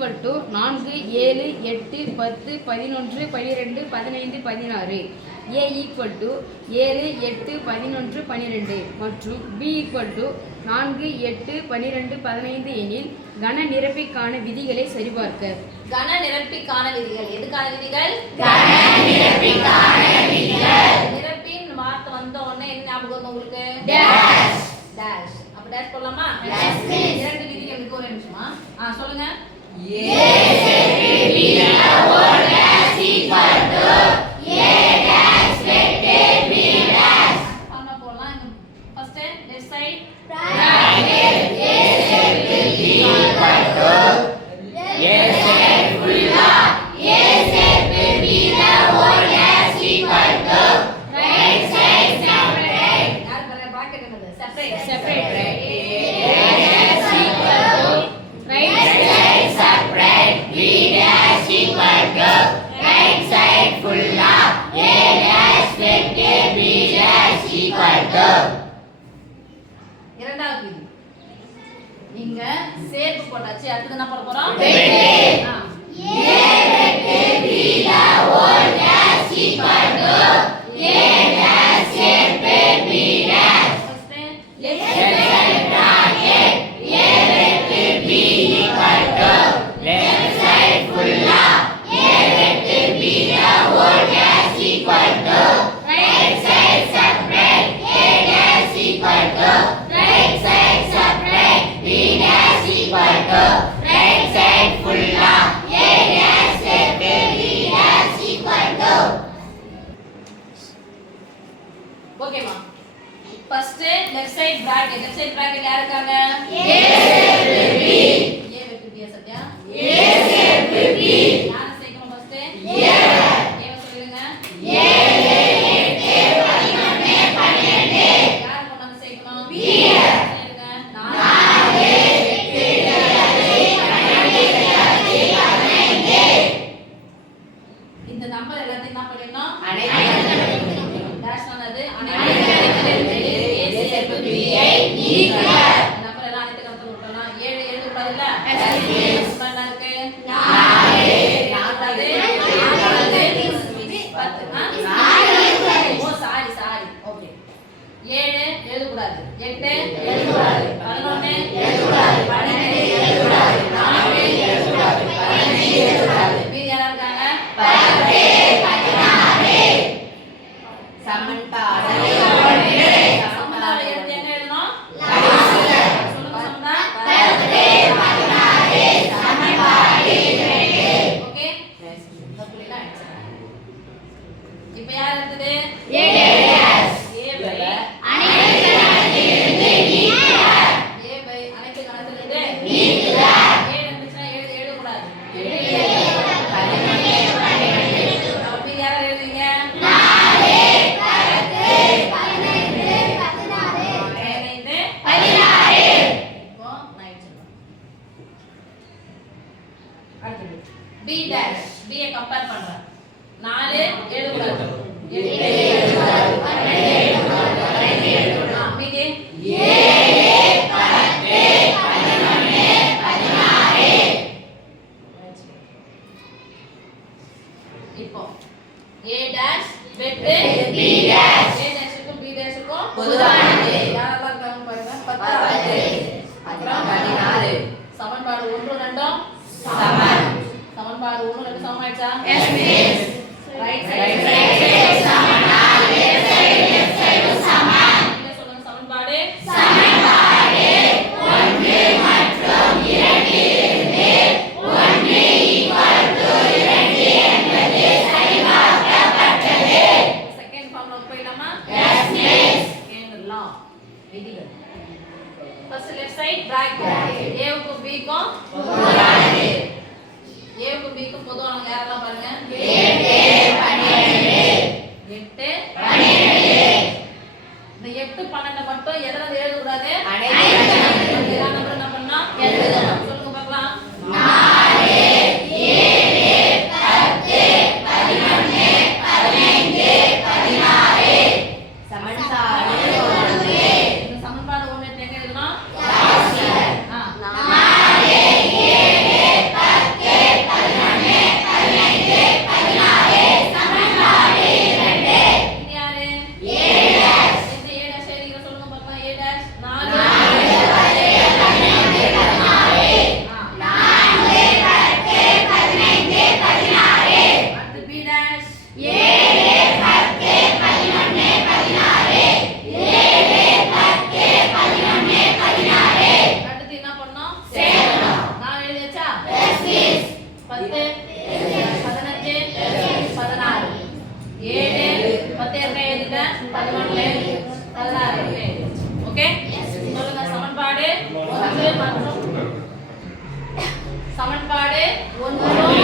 Equal to 4 7 8 10 11 12 15 16. A equal to 7 8 11 12 மற்றும் B equal to 4 8 12 15 எனில் கன நிரப்பிக்கான விதிகளை சரிபார்க்க. கன நிரப்பிக்கான விதிகள் எதுக்கான விதிகள்? கன நிரப்பிக்கான விதிகள். நிரப்பின் வார்த்தை வந்த உடனே என்ன ஞாபகம் உங்களுக்கு? டேஷ். டேஷ். அப்ப டேஷ் போடலாமா? Yes miss. இரண்டு விதிகள் இருக்கு, ஒரு நிமிஷமா. சொல்லுங்க. A set B whole dash equal to A dash set B dash. Formula போடலாம். First left side bracket A set B equal to A set full of A set B the whole dash equal to right side separate. யார் bracket என்னது? Separate. Separate A dash equal to right side separate. B dash equal to right side full of A dash set B dash equal to. இரண்டாவது விதி. நீங்க சேர்ப்பு போட்டாச்சு, அடுத்து என்ன போட போறோம்? வெட்டு. ஆ. A set B the whole dash equal to A dash set B dash. First Left side bracket A set B equal to left side full of A set B the whole dash equal to right side separate A dash equal to right side separate B dash equal to right side full of A dash set B dash equal to. ஓகேமா. First left side bracket. Left side bracket யார் இருக்காங்க? A set B. A வெட்டு B Sathya. A set B. யாரை சேர்க்கணும் first? A. ஏவ சொல்லுங்க. A 8 11 12. யார் கொண்டாந்து சேர்க்கணும்? B. சேருங்க. 4 இந்த நம்பர் எல்லாத்தையும் என்ன பண்ணிடணும்? டேஷ் பண்ணது நம்பர் எல்லாம் அனைத்து கணக்கு விட்டோம்னா 7 எழுத கூடாதுல்ல? என்ன இருக்கு? 10. ஓ சாரி ஓகே. 7 எழுத கூடாது, 8 எழுத கூடாது, 11 எழுத கூடாது, 12 எழுத கூடாது, 4 எழுத கூடாது, 15 எழுத கூடாது. மீதி யாரா இருக்காங்க? 10 16. சமன்பாடு எடுத்து எங்க எழுதணும்? சொல்லுங்க சமன்பாடு. 10 16 சமன்பாடு 2. ஓகே, தப்பு இல்ல. இப்போ யார் இருக்குது? A dash. A by அனைத்து கணக்கிலிருந்து நீக்குகிறார். A by அனைத்து கணக்கிலிருந்து நீக்குகிறார். 7 இருந்துச்சுன்னா எழுத கூடாது. 11 அப்ப மீதி யாரா எழுதுவீங்க? 4 10 15 16 15 16. இப்போ நான் சொல்றேன். அடுத்து B dash. B I compare பண்றேன். 4 எழுத கூடாது, 8 எழுத கூடாது, 12 எழுத கூடாது, 15 எழுத கூடாது. மீதி 7 10 11 16. இப்போ A dash வெட்டு B dash. A dashக்கும் B dashக்கும் பொதுவானது. யாரெல்லாம் இருக்காங்க பாருங்க. 10 அப்புறம் 16. சமன்பாடு 1 2 சமம். சமன்பாடு 1 2 சமமாயிடுச்சா? Yes miss. Right Right side side சமனால் left side சமம். நீங்க சொல்லுங்க சமன்பாடு சமன்பாடு 1 மற்றும் 2 இருந்து 1 equal to 2 என்பது சரிபார்க்கப்பட்டது. செகண்ட் ஃபார்முலா போயிடலாமா? Yes miss. செகண்ட் லா விதிகள். First left side bracket. A க்கு B க்கும் பொதுவானது. A க்கு B க்கும் பொதுவானவங்க யாரெல்லாம் பாருங்க? 8 12 10 15 16 7 10 எழுதுங்க 11 16 ஓகே சொல்லுங்க சமன்பாடு 1 மற்றும் சமன்பாடு 1